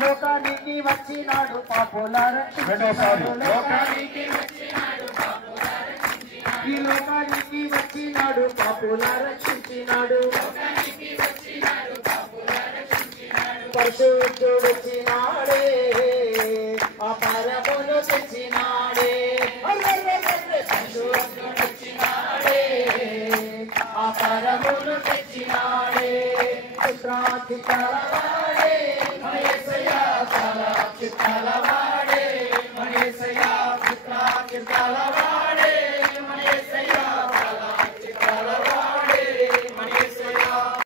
లోకానికి వచ్చినాడు పాపులారా ఈ లోకానికి వచ్చినాడు పాపులా రక్షించినాడు పరిశుద్ధుడు వచ్చినాడే అపరమును తెచ్చినాడే పరిశుద్ధుడు వచ్చినాడే అపరమును తెచ్చినాడే చిత్రాధికారవాడే మన యేసయ్య